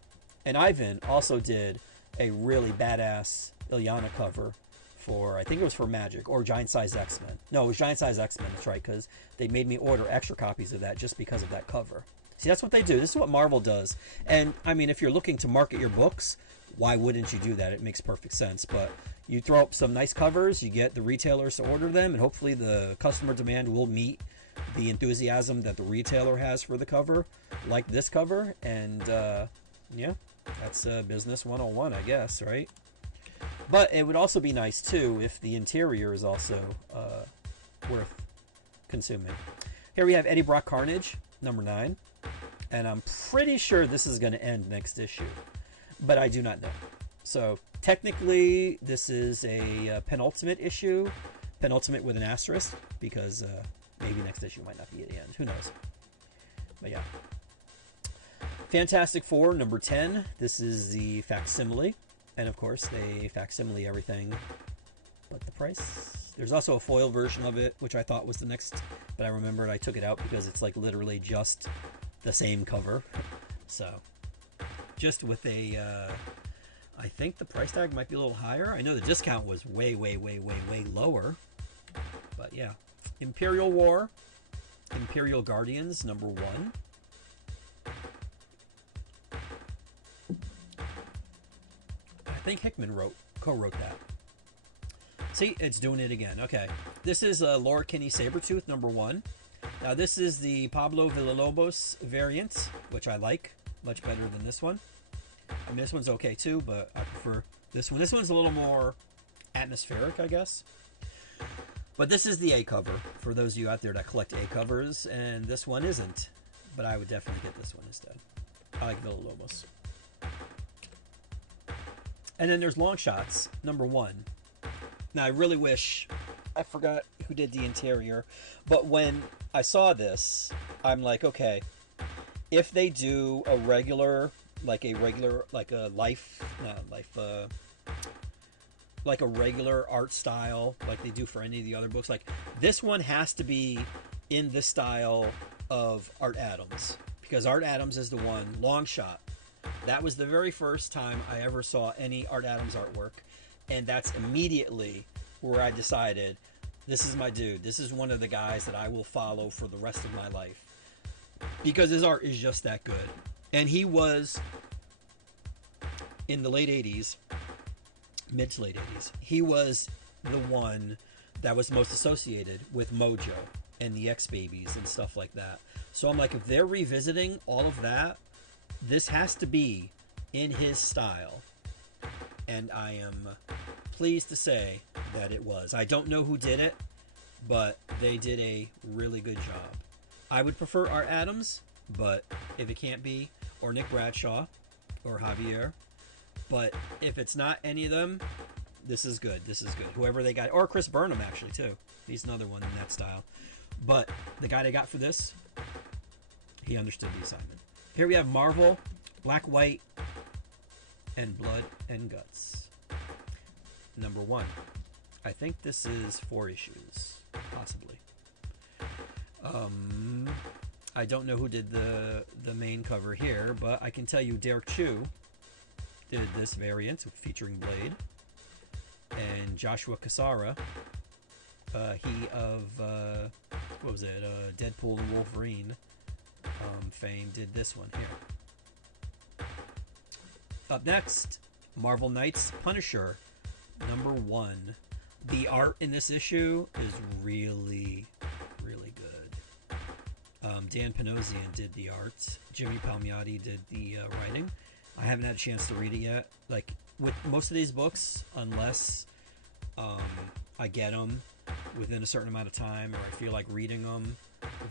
and Ivan also did a really badass Ilyana cover for, I think it was for Magic or Giant Size X-Men. No, it was Giant Size X-Men, that's right, because they made me order extra copies of that just because of that cover. See, that's what they do. This is what Marvel does. And, I mean, if you're looking to market your books, why wouldn't you do that? It makes perfect sense. But you throw up some nice covers, you get the retailers to order them, and hopefully the customer demand will meet the enthusiasm that the retailer has for the cover, like this cover. And, yeah, that's business 101, I guess, right? But it would also be nice, too, if the interior is also worth consuming. Here we have Eddie Brock Carnage, number 9. And I'm pretty sure this is going to end next issue. But I do not know. So, technically, this is a penultimate issue. Penultimate with an asterisk. Because maybe next issue might not be at the end. Who knows? But yeah. Fantastic Four, number 10. This is the facsimile. And of course, they facsimile everything but the price. There's also a foil version of it, which I thought was the next, but I remembered I took it out because it's like literally just the same cover. So, just with a, I think the price tag might be a little higher. I know the discount was way lower. But yeah. Imperial War, Imperial Guardians, number 1. I think Hickman co-wrote that. See, it's doing it again. Okay. This is Laura Kinney Sabretooth, number 1. Now, this is the Pablo Villalobos variant, which I like much better than this one. I mean, this one's okay too, but I prefer this one. This one's a little more atmospheric, I guess. But this is the A cover for those of you out there that collect A covers, and this one isn't. But I would definitely get this one instead. I like Villalobos. And then there's Long Shots, number 1. Now, I really wish I forgot who did the interior, but when I saw this, I'm like, okay, if they do a regular, like a life, not life, like a regular art style, like they do for any of the other books, like this one has to be in the style of Art Adams, because Art Adams is the one, Long Shot. That was the very first time I ever saw any Art Adams artwork, and that's immediately where I decided, this is my dude. This is one of the guys that I will follow for the rest of my life, because his art is just that good. And he was, in the late 80s, mid to late 80s, he was the one that was most associated with Mojo and the X-Babies and stuff like that. So I'm like, if they're revisiting all of that, this has to be in his style. And I am pleased to say that it was. I don't know who did it, but they did a really good job. I would prefer Art Adams, but if it can't be, or Nick Bradshaw, or Javier, but if it's not any of them, this is good. This is good. Whoever they got, or Chris Burnham actually too. He's another one in that style. But the guy they got for this, he understood the assignment. Here we have Marvel, Black, White, and Blood and Guts. Number 1. I think this is 4 issues, possibly. I don't know who did the main cover here, but I can tell you Derek Chu did this variant featuring Blade, and Joshua Cassara, he of what was it, Deadpool and Wolverine fame, did this one here. Up next, Marvel Knights Punisher, number 1. The art in this issue is really, really good. Dan Panosian did the art. Jimmy Palmiotti did the writing. I haven't had a chance to read it yet. Like, with most of these books, unless I get them within a certain amount of time, or I feel like reading them,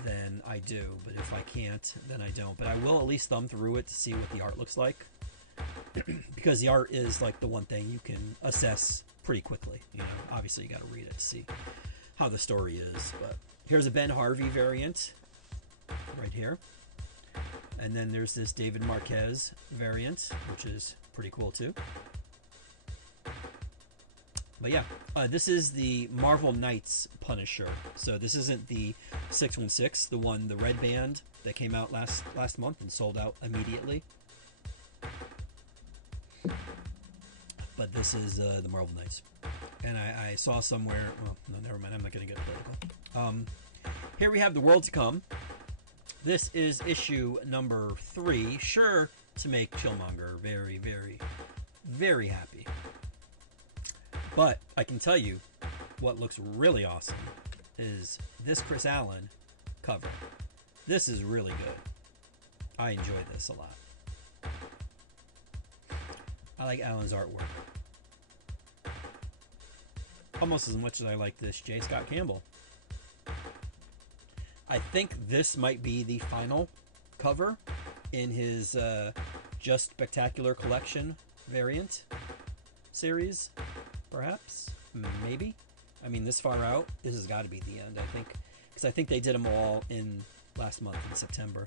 then I do. But if I can't, then I don't. But I will at least thumb through it to see what the art looks like. Because the art is like the one thing you can assess pretty quickly. You know, obviously you got to read it to see how the story is. But here's a Ben Harvey variant right here. And then there's this David Marquez variant, which is pretty cool too. But yeah, this is the Marvel Knights Punisher. So this isn't the 616, the red band that came out last month and sold out immediately. But this is the Marvel Knights. And I saw somewhere, well, no, never mind, I'm not going to get political. Here we have The World to Come. This is issue number 3, sure to make Chillmonger very, very, very happy. But I can tell you what looks really awesome is this Chris Allen cover. This is really good. I enjoy this a lot. I like Allen's artwork almost as much as I like this J. Scott Campbell. I think this might be the final cover in his Just Spectacular Collection variant series, perhaps, maybe. I mean, this far out, this has got to be the end, I think, because I think they did them all in last month in September.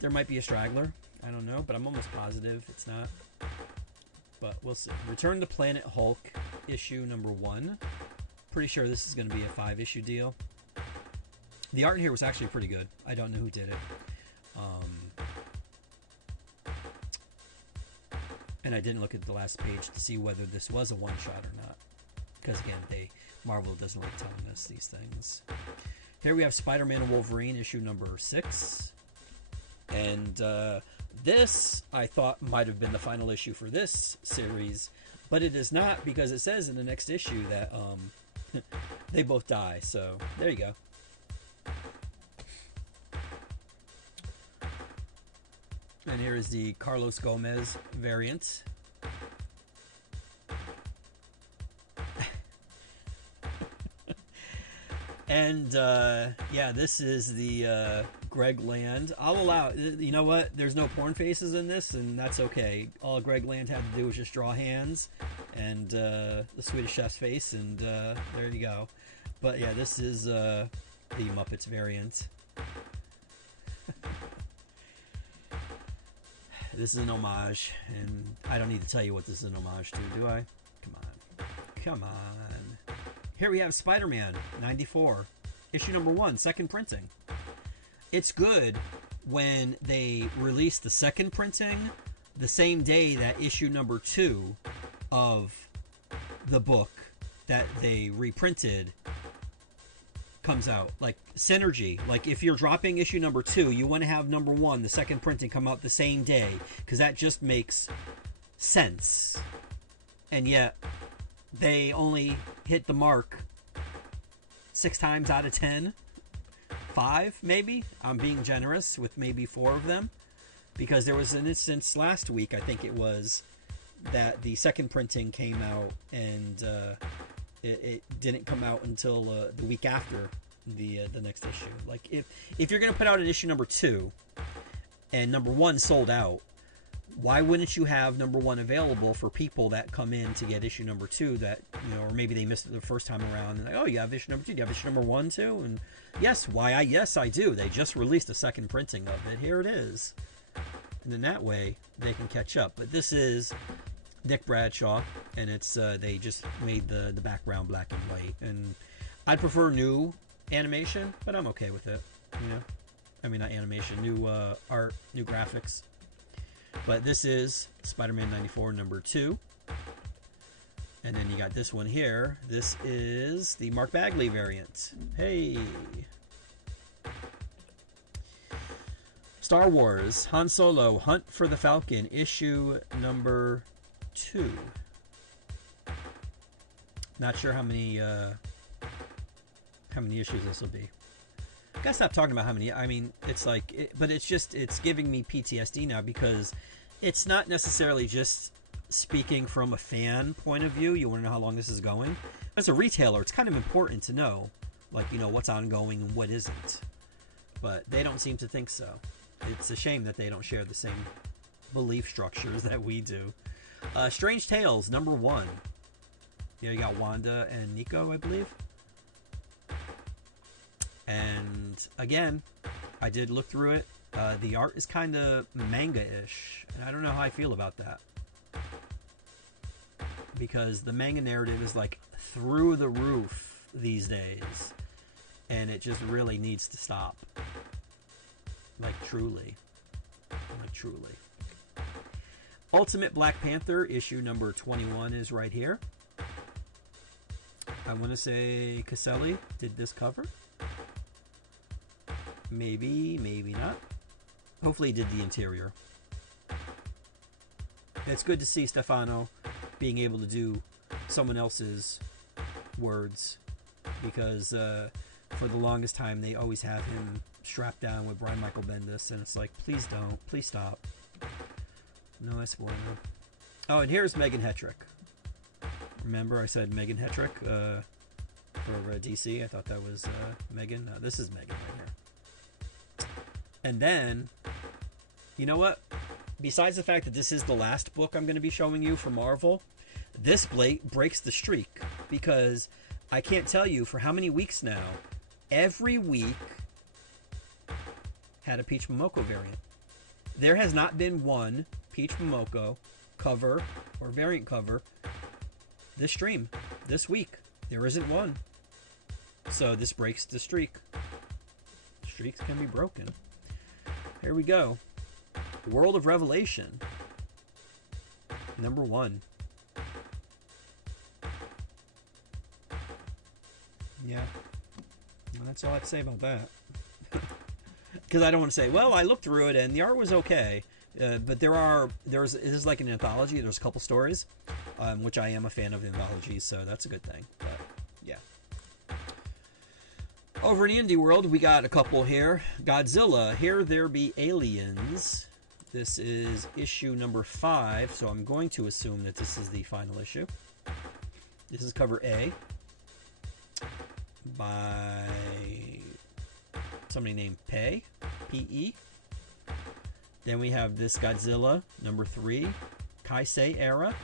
There might be a straggler, I don't know, but I'm almost positive it's not. But we'll see. Return to Planet Hulk, issue number 1. Pretty sure this is going to be a 5-issue deal. The art here was actually pretty good. I don't know who did it. And I didn't look at the last page to see whether this was a one-shot or not. Because again, Marvel doesn't like telling us these things. Here we have Spider-Man and Wolverine, issue number 6. And this, I thought, might have been the final issue for this series. But it is not, because it says in the next issue that they both die. So, there you go. And here is the Carlos Gomez variant. And yeah, this is the Greg Land. I'll allow. You know what? There's no porn faces in this, and that's okay. All Greg Land had to do was just draw hands and the Swedish Chef's face, and there you go. But yeah, this is the Muppets variant. This is an homage, and I don't need to tell you what this is an homage to, do I? Come on. Come on. Here we have Spider-Man 94, issue number 1, second printing. It's good when they release the second printing the same day that issue number 2 of the book that they reprinted comes out. Like synergy. Like if you're dropping issue number 2, you want to have number 1, the second printing, come out the same day, because that just makes sense. And yet they only hit the mark 6 times out of 10. 5 maybe. I'm being generous with maybe 4 of them, because there was an instance last week, I think it was, that the second printing came out and it didn't come out until the week after the next issue. Like if you're gonna put out an issue number 2 and number 1 sold out, why wouldn't you have number 1 available for people that come in to get issue number 2 that, you know, or maybe they missed it the first time around and like, oh, you have issue number 2, do you have issue number 1 too? And yes, yes I do. They just released a second printing of it. Here it is. And in that way they can catch up. But this is Dick Bradshaw, and it's they just made the background black and white, and I'd prefer new animation, but I'm okay with it, you know. I mean, not animation, new art, new graphics. But this is Spider-Man 94 number 2. And then you got this one here. This is the Mark Bagley variant. Hey. Star Wars Han Solo Hunt for the Falcon, issue number 2. Not sure how many issues this will be. Gotta stop talking about how many. I mean, it's like, but it's just, it's giving me PTSD now, because it's not necessarily just speaking from a fan point of view. You want to know how long this is going? As a retailer, it's kind of important to know, like, you know, what's ongoing and what isn't. But they don't seem to think so. It's a shame that they don't share the same belief structures that we do. Strange Tales number 1. You know, you got Wanda and Nico, I believe. And again, I did look through it. The art is kind of manga-ish, and I don't know how I feel about that, because the manga narrative is like through the roof these days, and it just really needs to stop. Like truly. Ultimate Black Panther issue number 21 is right here. I want to say Caselli did this cover. Maybe, maybe not. Hopefully he did the interior. It's good to see Stefano being able to do someone else's words, because for the longest time they always have him strapped down with Brian Michael Bendis, and it's like, please don't, please stop. No, I spoiled him. Oh, and here's Megan Hetrick. Remember I said Megan Hetrick for DC? I thought that was Megan. No, this is Megan right here. And then, you know what? Besides the fact that this is the last book I'm going to be showing you from Marvel, this breaks the streak, because I can't tell you for how many weeks now, every week had a Peach Momoko variant. There has not been one Peach Momoko cover or variant cover this stream, this week. There isn't one. So this breaks the streak. Streaks can be broken. Here we go. World of Revelation. Number 1. Yeah. Well, that's all I have to say about that. Because I don't want to say, well, I looked through it and the art was okay. But this is like an anthology. There's a couple stories, which I am a fan of anthologies, so that's a good thing. But yeah. Over in the indie world, we got a couple here. Godzilla, Here There Be Aliens. This is issue number 5, so I'm going to assume that this is the final issue. This is cover A by somebody named Pei. PE. Then we have this Godzilla number 3, Kaisei era,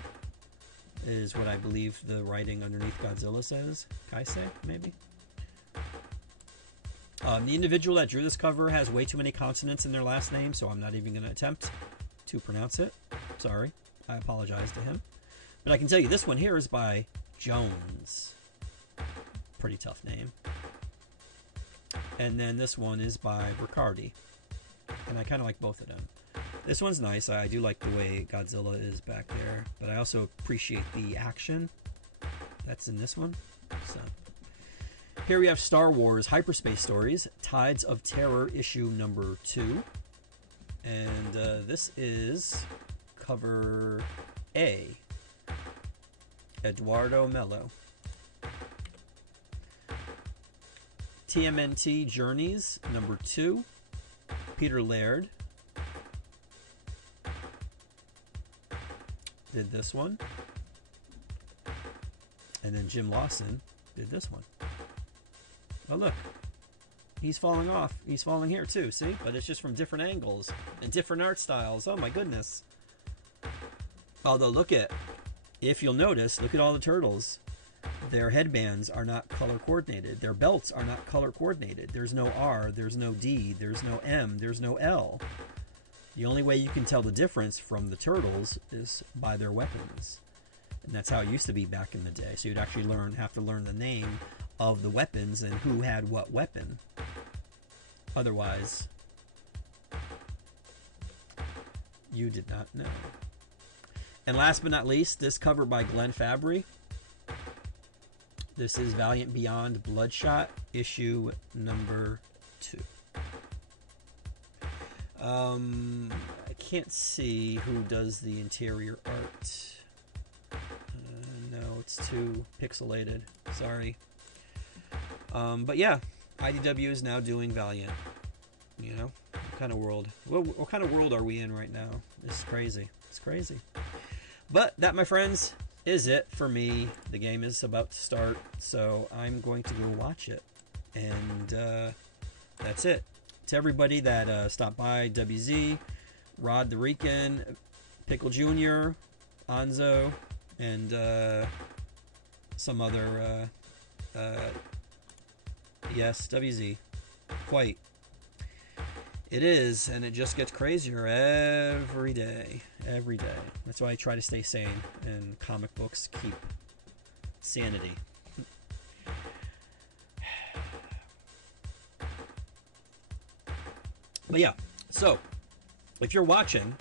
is what I believe the writing underneath Godzilla says. Kaisei, maybe? The individual that drew this cover has way too many consonants in their last name, so I'm not even going to attempt to pronounce it. Sorry. I apologize to him. But I can tell you this one here is by Jones. Pretty tough name. And then this one is by Riccardi. And I kind of like both of them. This one's nice. I do like the way Godzilla is back there. But I also appreciate the action that's in this one. So here we have Star Wars Hyperspace Stories, Tides of Terror, issue number 2. And this is cover A. Eduardo Mello. TMNT Journeys, number 2. Peter Laird did this one. And then Jim Lawson did this one. Oh, look. He's falling off. He's falling here too, see? But it's just from different angles and different art styles. Oh my goodness. Although, if you'll notice, look at all the turtles. Their headbands are not color coordinated. Their belts are not color coordinated. There's no R, there's no D, there's no M, there's no L. The only way you can tell the difference from the turtles is by their weapons. And that's how it used to be back in the day. So you'd actually have to learn the name of the weapons and who had what weapon. Otherwise, you did not know. And last but not least, this cover by Glenn Fabry. This is Valiant Beyond Bloodshot, issue number 2. I can't see who does the interior art. No, it's too pixelated. Sorry. But yeah, IDW is now doing Valiant. You know, what kind of world? What kind of world are we in right now? It's crazy. It's crazy. But that, my friends, is it for me. The game is about to start, so I'm going to go watch it. And that's it. To everybody that stopped by, WZ, Rod the Rican, Pickle Jr., Anzo, and some other, yes, WZ. Quite. It is, and it just gets crazier every day. Every day. That's why I try to stay sane, and comic books keep sanity. But yeah, so if you're watching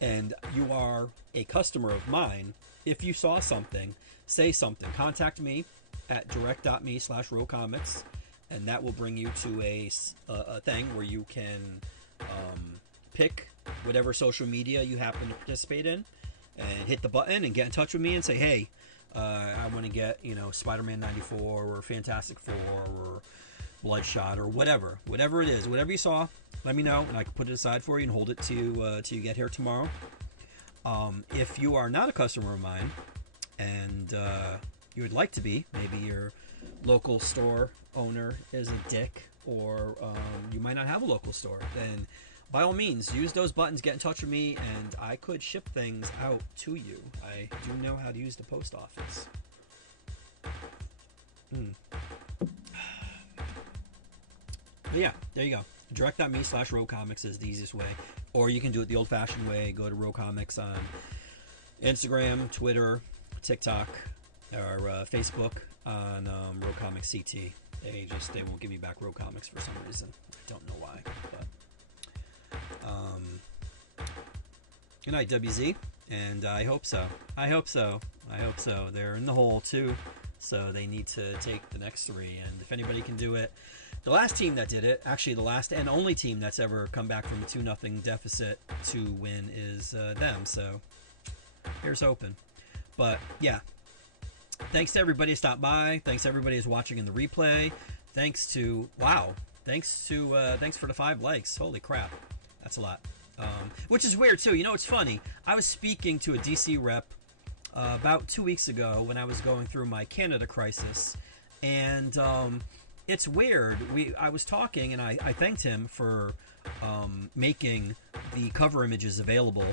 and you are a customer of mine, if you saw something, say something. Contact me at direct.me/rowcomics, and that will bring you to a thing where you can pick whatever social media you happen to participate in and hit the button and get in touch with me and say, hey, I want to get, Spider-Man 94 or Fantastic Four or Bloodshot or whatever it is, whatever you saw, let me know and I can put it aside for you and hold it till you get here tomorrow. If you are not a customer of mine and you would like to be, maybe your local store owner is a dick, or you might not have a local store, then by all means use those buttons, get in touch with me, and I could ship things out to you. I do know how to use the post office. But yeah, there you go. Direct.me/rowcomics is the easiest way, or you can do it the old-fashioned way. Go to rowcomics on Instagram, Twitter, TikTok, or Facebook on rowcomics CT. They won't give me back rowcomics for some reason. I don't know why, but good night, WZ, and I hope so. I hope so. They're in the hole too, so they need to take the next 3. And if anybody can do it, the last team that did it, actually the last and only team that's ever come back from a 2-0 deficit to win, is them. So here's hoping. But yeah, thanks to everybody who stopped by. Thanks to everybody who's watching in the replay. Thanks for the 5 likes. Holy crap, that's a lot. Which is weird too. It's funny. I was speaking to a DC rep about 2 weeks ago when I was going through my Canada crisis, and it's weird. I was talking, and I thanked him for making the cover images available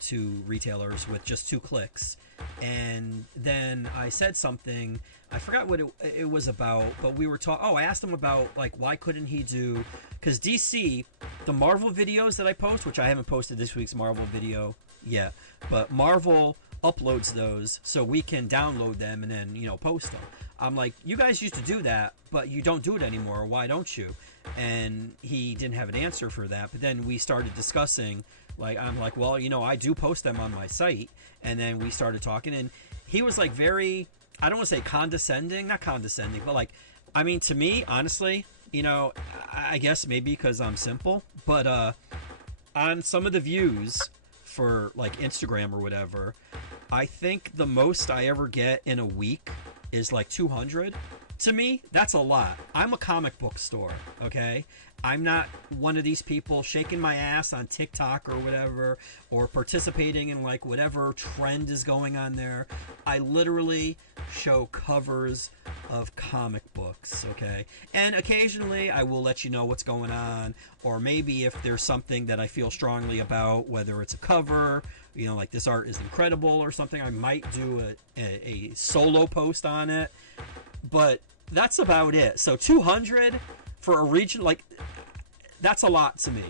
to retailers with just 2 clicks. And then I said something. I forgot what it was about, but we were talking. Oh, I asked him about like why couldn't he do? Because DC, the Marvel videos that I post, which I haven't posted this week's Marvel video yet, but Marvel uploads those so we can download them and then post them. I'm like, you guys used to do that, but you don't do it anymore. Why don't you? And he didn't have an answer for that. But then we started discussing. Like, I'm like, well, I do post them on my site. And then we started talking, and he was like very, I don't want to say condescending, not condescending, but like, I mean, to me, honestly, I guess maybe because I'm simple, but on some of the views for like Instagram or whatever, I think the most I ever get in a week is like 200. To me, that's a lot. I'm a comic book store, okay? I'm not one of these people shaking my ass on TikTok or whatever, or participating in like whatever trend is going on there. I literally show covers of comic books, okay? And occasionally I will let you know what's going on, or maybe if there's something that I feel strongly about, whether it's a cover, like this art is incredible or something, I might do a solo post on it. But that's about it. So 200 for a region, like, that's a lot to me.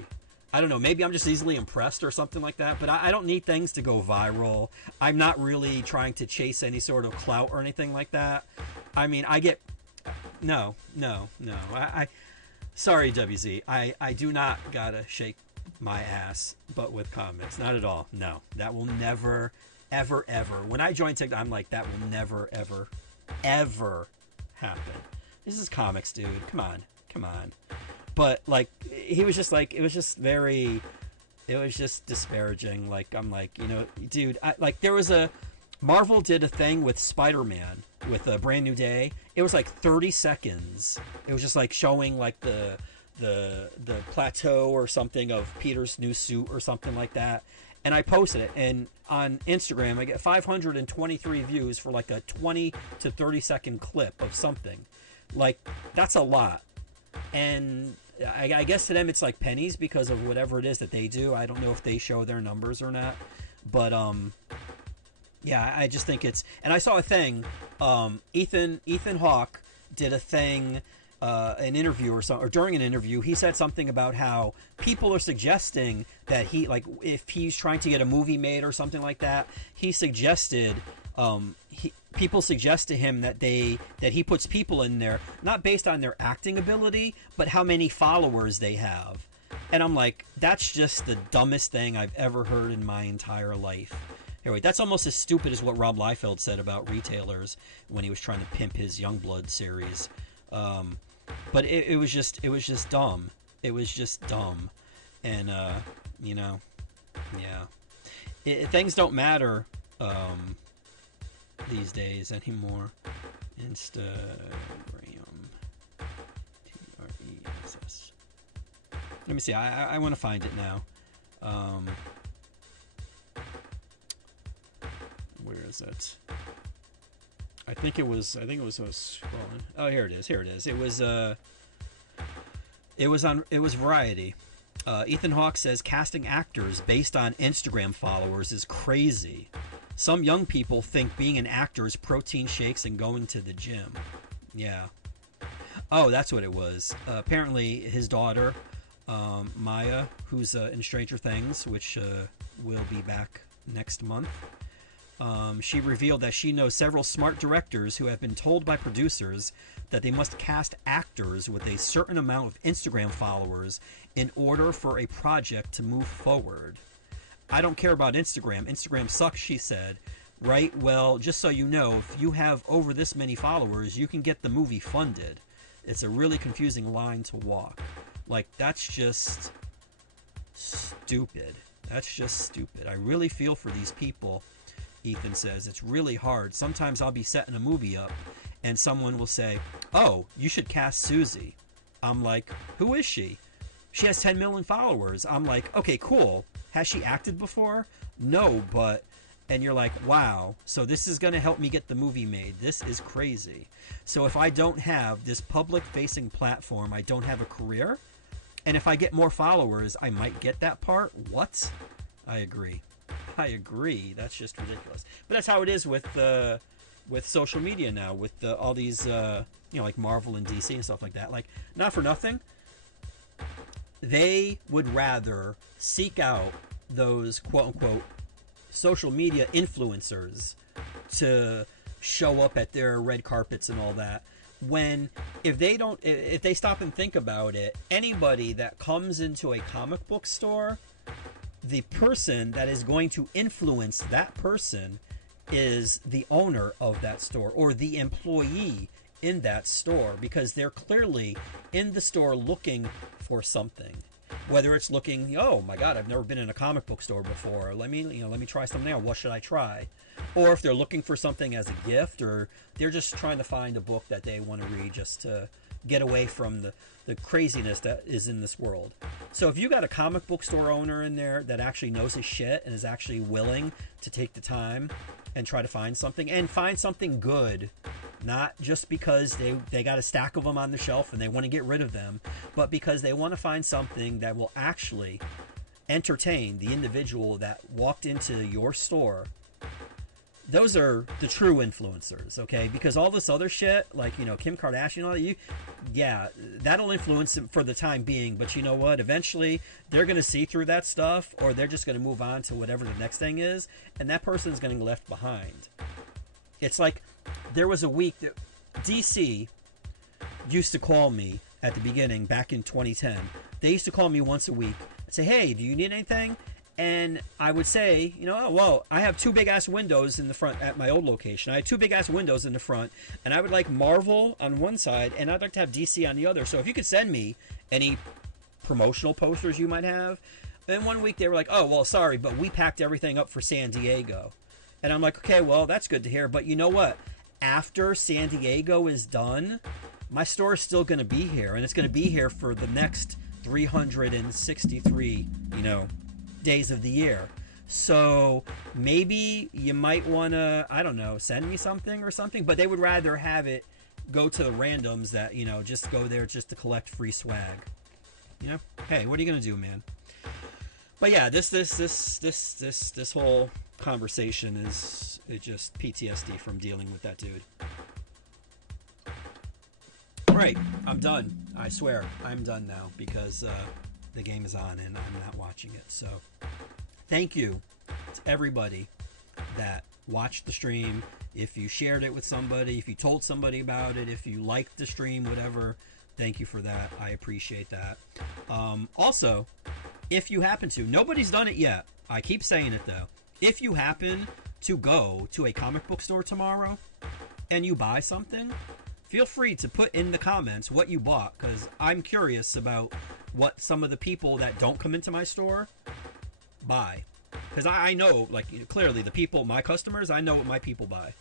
I don't know, maybe I'm just easily impressed or something like that, but I don't need things to go viral. I'm not really trying to chase any sort of clout or anything like that. I mean, I get... No. Sorry, WZ. I do not gotta shake my ass, but with comics. Not at all. No. That will never, ever, ever... When I joined TikTok, I'm like, that will never, ever, ever happen. This is comics, dude. Come on. But like, he was just like, it was just disparaging. Like, I'm like, dude, there was Marvel did a thing with Spider-Man with a Brand New Day. It was like 30 seconds. It was just like showing like the plateau or something of Peter's new suit or something like that. And I posted it, and on Instagram I get 523 views for like a 20 to 30 second clip of something. Like, that's a lot. And I guess to them it's like pennies because of whatever it is that they do. I don't know if they show their numbers or not, but yeah, I just think it's. And I saw a thing. Ethan Hawke did a thing, an interview or something, or during an interview, he said something about how people are suggesting that he, like, if he's trying to get a movie made or something like that, he suggested. People suggest to him that he puts people in there not based on their acting ability, but how many followers they have. And I'm like, that's just the dumbest thing I've ever heard in my entire life. Anyway, that's almost as stupid as what Rob Liefeld said about retailers when he was trying to pimp his Youngblood series. But it was just dumb. It was just dumb. And yeah, things don't matter these days anymore. Instagram, TRESS. Let me see. I want to find it now. Where is it? I think it was scrolling. Oh, here it is. It was Variety. Ethan Hawke says casting actors based on Instagram followers is crazy. Some young people think being an actor is protein shakes and going to the gym. Yeah. Oh, that's what it was. Apparently, his daughter, Maya, who's in Stranger Things, which will be back next month, she revealed that she knows several smart directors who have been told by producers that they must cast actors with a certain amount of Instagram followers in order for a project to move forward. I don't care about Instagram. Instagram sucks, she said. Right? Well, just so you know, if you have over this many followers, you can get the movie funded. It's a really confusing line to walk. Like, that's just stupid. That's just stupid. I really feel for these people, Ethan says. It's really hard. Sometimes I'll be setting a movie up, and someone will say, oh, you should cast Susie. I'm like, who is she? She has 10 million followers. I'm like, okay, cool. Has she acted before? No, but... and you're like, wow, so this is going to help me get the movie made. This is crazy. So if I don't have this public facing platform, I don't have a career. And if I get more followers, I might get that part. What? I agree. I agree. That's just ridiculous. But that's how it is with social media now, with all these, like Marvel and DC and stuff like that. Like, not for nothing, they would rather seek out those quote-unquote social media influencers to show up at their red carpets and all that, when if they stop and think about it, anybody that comes into a comic book store, the person that is going to influence that person is the owner of that store or the employee in that store, because they're clearly in the store looking for something. Whether it's looking, oh my God, I've never been in a comic book store before. Let me try something out. What should I try? Or if they're looking for something as a gift, or they're just trying to find a book that they want to read just to get away from the craziness that is in this world. So if you got a comic book store owner in there that actually knows his shit and is actually willing to take the time and try to find something, and find something good, not just because they got a stack of them on the shelf and they want to get rid of them, but because they want to find something that will actually entertain the individual that walked into your store, those are the true influencers, okay? Because all this other shit, like, Kim Kardashian, all that, that'll influence them for the time being, but you know what? Eventually, they're going to see through that stuff, or they're just going to move on to whatever the next thing is, and that person's going to get left behind. It's like, there was a week that DC used to call me at the beginning, back in 2010. They used to call me once a week and say, hey, do you need anything? And I would say, well, I have two big-ass windows in the front at my old location. I had two big-ass windows in the front, and I would like Marvel on one side, and I'd like to have DC on the other. So if you could send me any promotional posters you might have. And one week they were like, oh, well, sorry, but we packed everything up for San Diego. And I'm like, okay, well, that's good to hear. But you know what? After San Diego is done, my store is still going to be here, and it's going to be here for the next 363, days of the year. So maybe you might want to, I don't know, send me something or something, but they would rather have it go to the randoms that, just go there just to collect free swag. Hey, what are you going to do, man? But yeah, this whole conversation is just PTSD from dealing with that dude. All right, I'm done. I swear, I'm done now, because the game is on and I'm not watching it. So thank you to everybody that watched the stream. If you shared it with somebody, if you told somebody about it, if you liked the stream, whatever, thank you for that. I appreciate that. Also, if you happen to, nobody's done it yet. I keep saying it though. If you happen to go to a comic book store tomorrow and you buy something, feel free to put in the comments what you bought, because I'm curious about what some of the people that don't come into my store buy. Because I know, clearly the people, my customers, I know what my people buy.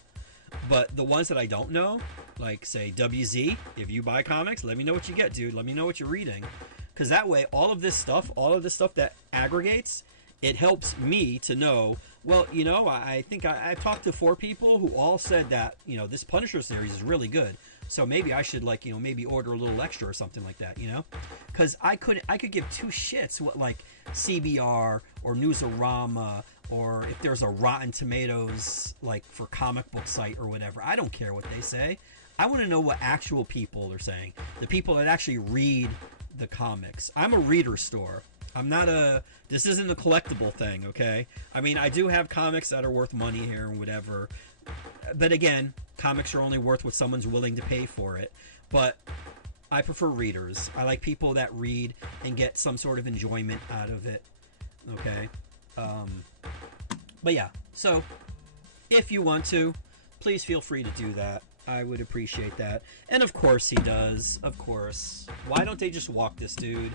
But the ones that I don't know, like, say, WZ, if you buy comics, let me know what you get, dude. Let me know what you're reading. Because that way, all of this stuff that aggregates, it helps me to know, well, I think I've talked to 4 people who all said that, this Punisher series is really good. So maybe I should, maybe order a little extra or something like that, Because I could give 2 shits what, CBR or Newsarama, or if there's a Rotten Tomatoes, for comic book site or whatever. I don't care what they say. I want to know what actual people are saying. The people that actually read the comics. I'm a reader store. I'm not this isn't a collectible thing, okay? I mean, I do have comics that are worth money here and whatever. But again, comics are only worth what someone's willing to pay for it. But I prefer readers. I like people that read and get some sort of enjoyment out of it, okay? But yeah, so if you want to, please feel free to do that. I would appreciate that. And of course he does. Of course. Why don't they just walk this dude?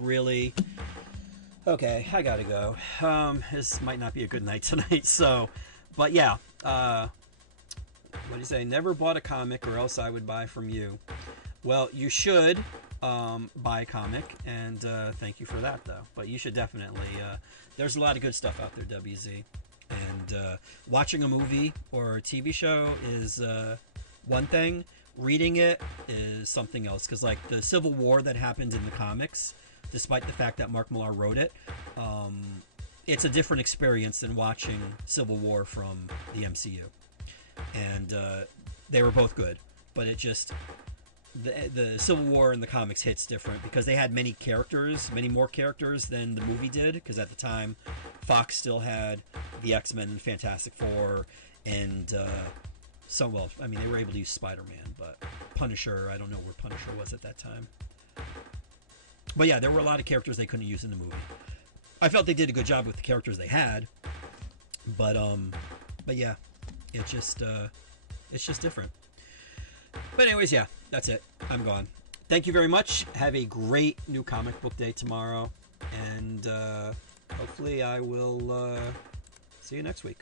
Really? Okay, I gotta go. This might not be a good night tonight, so... But yeah, what do you say? Never bought a comic, or else I would buy from you. Well, you should buy a comic, and thank you for that, though. But you should definitely... there's a lot of good stuff out there, WZ. And watching a movie or a TV show is one thing. Reading it is something else. Because like the Civil War that happened in the comics, despite the fact that Mark Millar wrote it, it's a different experience than watching Civil War from the MCU. And they were both good, but it just the Civil War in the comics hits different because they had many more characters than the movie did. Because at the time, Fox still had the X-Men and Fantastic Four, and they were able to use Spider-Man, but Punisher, I don't know where Punisher was at that time. But yeah, there were a lot of characters they couldn't use in the movie. I felt they did a good job with the characters they had, but yeah, it's just different. But anyways, yeah, that's it. I'm gone. Thank you very much. Have a great new comic book day tomorrow, and hopefully I will see you next week.